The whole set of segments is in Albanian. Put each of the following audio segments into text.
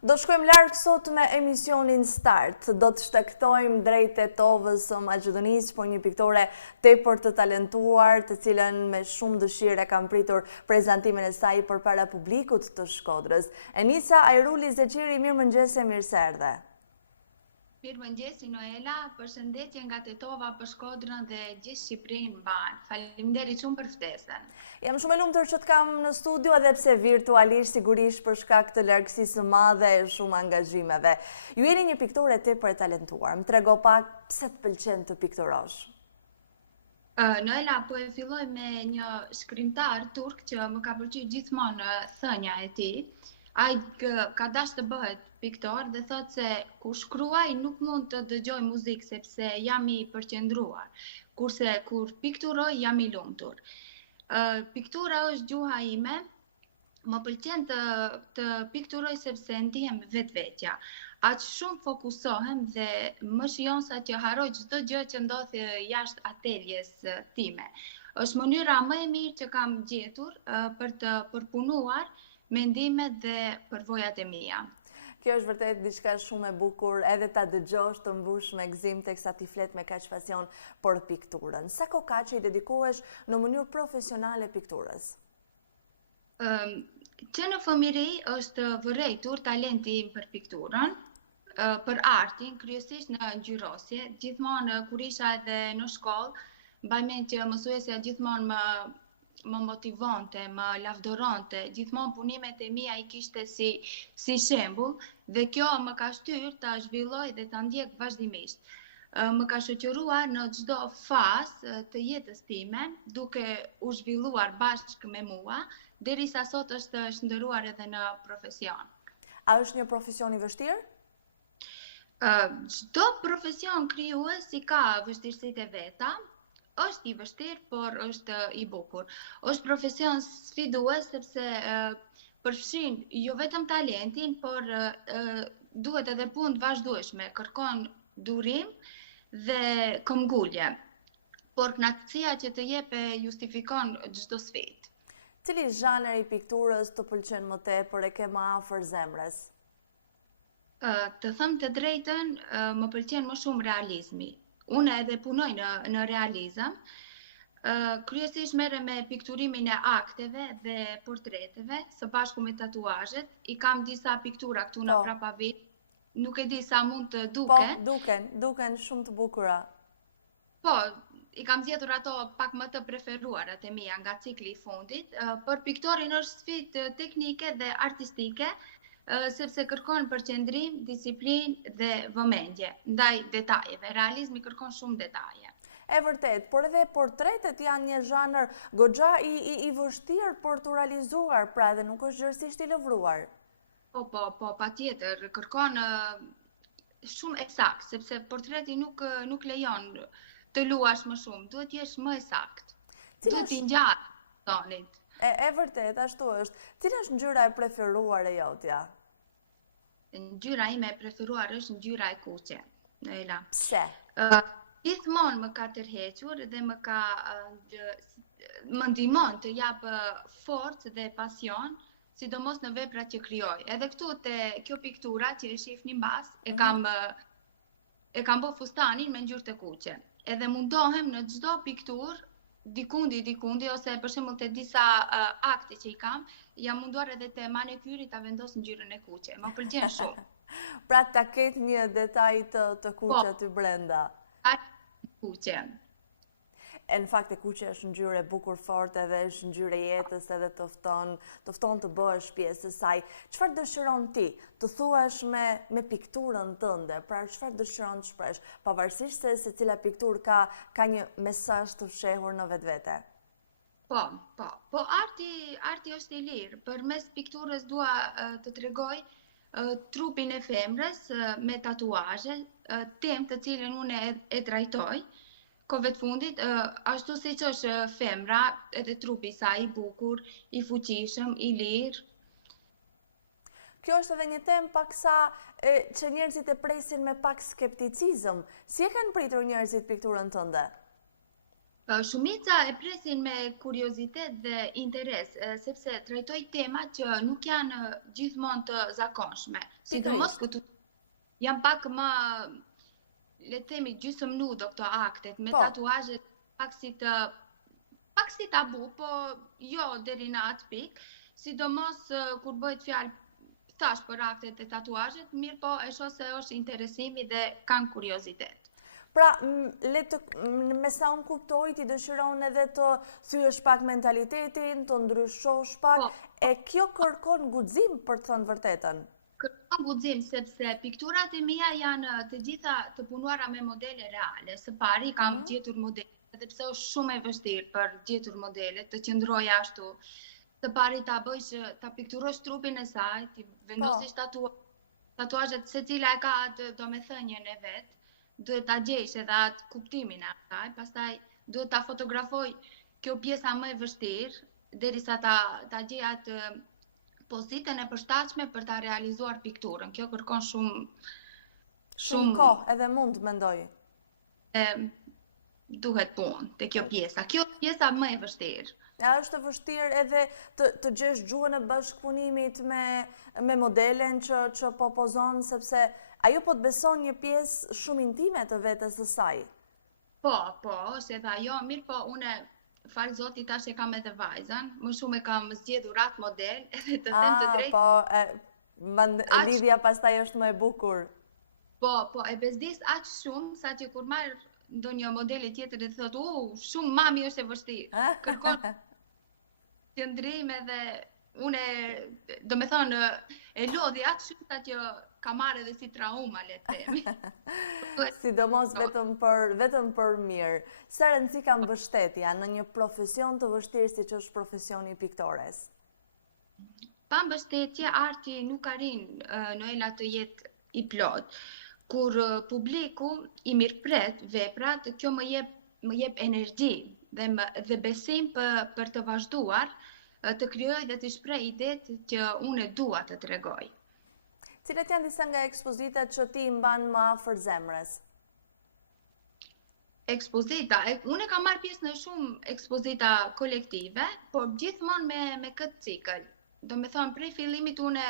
Do shkojmë larg sot me emisionin Start. Do të shtektojmë drejt Tetovës së Maqedonisë, por një piktore tepër të talentuar, të cilën me shumë dëshirë kam pritur prezantimin e saj përpara publikut të Shkodrës. Enisa Ajruli Zeqiri, mirëmëngjese, mirë se erdhe. Mirëmëngjesi Noela, përshëndetje nga Tetova për Shkodrën dhe gjithë Shqipërinë mban. Faleminderit shumë për ftesën. Jam shumë e lumtur që të kam në studio, edhe pse virtualisht, sigurisht për shkak të largësisë së madhe e shumë angazhimeve. Ju jeni një piktore tepër e talentuar. Më trego pak pse të pëlqen të piktorosh. Noela, po e filloj me një shkrimtar turk që më ka pëlqyer gjithmonë thënia e tij. Ai ka dashur të bëhet piktor dhe thot se kur shkruaj nuk mund të dëgjoj muzikë sepse jam i përqendruar, kurse kur pikturoj jam i lumtur. Piktura është gjuha ime, më pëlqen të pikturoj sepse ndihem vetvetja. Aq shumë fokusohem dhe më shijon sa që harroj çdo gjë që ndodh jashtë ateljes time. Është mënyra më e mirë që kam gjetur për të përpunuar mendimet dhe përvojat e mia. Kjo është vërtet diçka shumë e bukur, edhe ta dëgjosh të mbush me gëzim teksa ti flet me kaq pasion për pikturën. Sa kohë ka që i dedikohesh në mënyrë profesionale pikturës? Që në fëmijëri është vërejtur talenti im për pikturën, për artin, kryesisht në ngjyrosje. Gjithmonë kur isha edhe në shkollë, mbaj mend që mësuesja gjithmonë më motivonte, më lavdëronte, gjithmonë punimet e mia i kishte si shembull dhe kjo më ka shtyr ta zhvilloj dhe ta ndjek vazhdimisht. Më ka shoqëruar në çdo fazë të jetës time, duke u zhvilluar bashkë me mua, derisa sot është shndëruar edhe në profesion. A është një profesion i vështirë? Çdo profesion krijues i ka vështirësitë e veta. Është i vështirë, por është i bukur. Është profesion sfidues sepse përfshin jo vetëm talentin, por duhet edhe punë të vazhdueshme, kërkon durim dhe këmbgulje. Por kënaqësia që të jep e justifikon çdo sfidë. Cili zhanër i pikturës të pëlqen më tepër e ke më afër zemrës? Të them të drejtën, më pëlqen më shumë realizmi. Unë edhe punoj në realizëm, kryesisht merrem me pikturimin e akteve dhe portreteve, së bashku me tatuazhet. I kam disa piktura këtu në prapavit, nuk e di sa mund të duken. Po, duken shumë të bukura. Po, i kam zgjedhur ato pak më të preferuarat e mia nga cikli i fundit. Për piktorin është sfidë teknike dhe artistike, sepse kërkon përqendrim, disiplinë dhe vëmendje ndaj detajeve. Realizmi kërkon shumë detaje. E vërtet, por edhe portretet janë një zhanër goxha i vështirë për të realizuar, pra dhe nuk është gjërësisht i lëvruar. Po, patjetër, kërkon shumë eksakt, sepse portreti nuk lejon të luash më shumë, duhet jesh më eksakt. Duhet t'i ngjash tonit. E vërtet, ashtu është. Cila është ngjyra e preferuar e jotja? Ngjyra ime e preferuar është ngjyra e kuqe. Pse? Gjithmonë më ka tërhequr dhe më ndihmon të jap forcë dhe pasion, sidomos në veprat që krijoj. Edhe këtu te kjo piktura që e shihni mbas, e kam bë fustanin me ngjyrë të kuqe. Edhe mundohem në çdo pikturë dikundi, ose për shembull te disa akte që i kam, jam munduar edhe te manikyri ta vendos ngjyrën e kuqe. Më pëlqen shumë. Pra ta ketë një detaj të kuqe aty brenda. Kuqe. Në fakt e kuqe është ngjyrë e bukur fort edhe është ngjyrë e jetës edhe të fton të bëhesh pjesë e saj. Çfarë dëshiron ti të thuash me pikturën tënde? Pra çfarë dëshiron të shpresh, pavarësisht se secila pikturë ka një mesazh të fshehur në vetvete? Po, arti është i lirë. Përmes pikturës dua të tregoj trupin e femrës me tatuazhe, temë të cilën unë e trajtoj. Kohëve të fundit, ashtu siç është femra, edhe trupi i saj i bukur, i fuqishëm, i lirë. Kjo është edhe një temë paksa që njerëzit e presin me pak skepticizëm. Si e kanë pritur njerëzit pikturën tënde? Shumica e presin me kuriozitet dhe interes, sepse trajtoj tema që nuk janë gjithmonë të zakonshme. Sidomos këtu janë pak më, le të themi, gjysmë nudo këto aktet, me tatuazhet pak si tabu, po jo deri në atë pikë, sidomos kur bëhet fjalë thash për aktet e tatuazhet, mirë po e shoh se është interesimi dhe kanë kuriozitet. Pra, me sa unë kuptoj, ti dëshiron edhe të thyesh pak mentalitetin, të ndryshosh pak, e kjo kërkon guxim për të thënë vërtetën? Kërkon guxim, sepse pikturat e mia janë të gjitha të punuara me modele reale. Së pari kam gjetur modele, edhe pse është shumë e vështirë për gjetur modele, të qëndroj ashtu. Së pari ta pikturosh trupin e saj, ti vendosish tatuazhet, secila e ka atë domethënien e vet. Duhet ta gjesh edhe atë kuptimin e asaj, pastaj duhet ta fotografoj kjo pjesa më e vështirë, derisa ta gjej atë pozitën e përshtatshme për ta realizuar pikturën. Kjo kërkon shumë kohë, edhe mund mendoj. Duhet punë te kjo pjesa. Kjo pjesa më e vështirë. Është e vështirë edhe të gjesh gjuhën e bashkëpunimit me modelen që po pozon, sepse ajo po të beson një pjesë shumë intime të vetës së saj. Po, është edhe ajo, mirë po une, falë Zotit, tash e kam edhe vajzën, më shumë e kam zgjedhur atë model, edhe të them të drejtë. Po, lidhja pastaj është më e bukur. Po, e bezdis aq shumë, sa që kur marr ndonjë modele tjetër dhe thotë, shumë mami është e vështirë. Kërkon qëndrim edhe une, do me thonë, e lodhi atë shumë sa që ka marrë edhe si trauma, le të themi. Sidomos vetëm për mirë. Sa rëndësi ka mbështetja në një profesion të vështirë si që është profesioni i piktores? Pa mbështetje, arti nuk arrin Noela të jetë i plot. Kur publiku i mirëpret veprat, kjo më jep energji dhe besim për të vazhduar, të krijoj dhe të shpreh idetë që unë dua të tregoj. Cilat janë disa nga ekspozitat që ti mban më afër zemrës? Ekspozita, unë kam marrë pjesë në shumë ekspozita kolektive, por gjithmonë me këtë cikël. Do me thonë, prej fillimit unë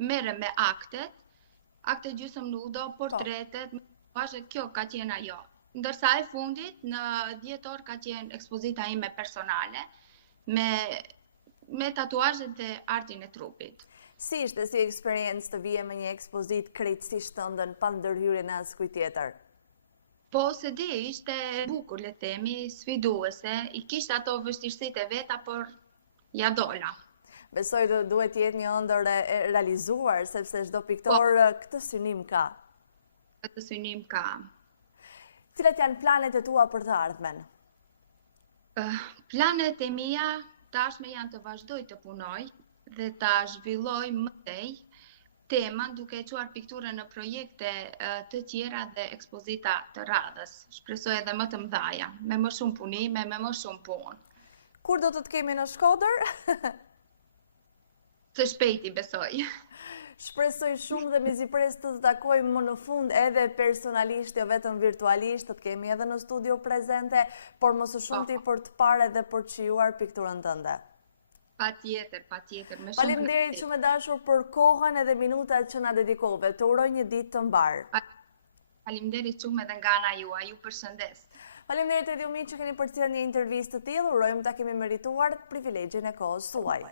merrem me aktet gjysmë nudo, portretet, kjo ka qenë ajo. Ndërsa e fundit, në 10 orë ka qenë ekspozita ime personale, me tatuazhet dhe artin e trupit. Si ishte si eksperiencë të vije me një ekspozit krejtësisht të ndën pa ndërhyrje në askuj tjetër? Po, se di, ishte bukur, le themi, sfiduese, i kishte ato vështirësitë e veta, por ja dola. Besoj duhet jetë një ëndër e realizuar, sepse çdo piktor këtë synim ka. Këtë synim ka. Cilat janë planet e tua për të ardhmen? Planet e mia tashme janë të vazhdoj të punoj dhe ta zhvilloj më tej temën duke e quar pikturën në projekte të tjera dhe ekspozita të radhës. Shpresoj edhe më të mdhaja, me më shumë punime, me më shumë punë. Kur do të kemi në Shkodër? Së shpejti, besoj. Shpresoj shumë dhe me zipres të takojmë më në fund edhe personalisht, jo vetëm virtualisht, të kemi edhe në studio prezente, por më së shumti për të parë edhe për të shijuar pikturën tënde. Patjetër, me shumë. Faleminderit shumë e dashur për kohën edhe minutat që na dedikove. Të uroj një ditë të mbarë. Faleminderit shumë edhe nga ana juaj, ju përshëndes. Faleminderit edhe ju miq që keni përcjellë një intervistë të tillë, urojmë ta kemi merituar privilegjin e kohës tuaj.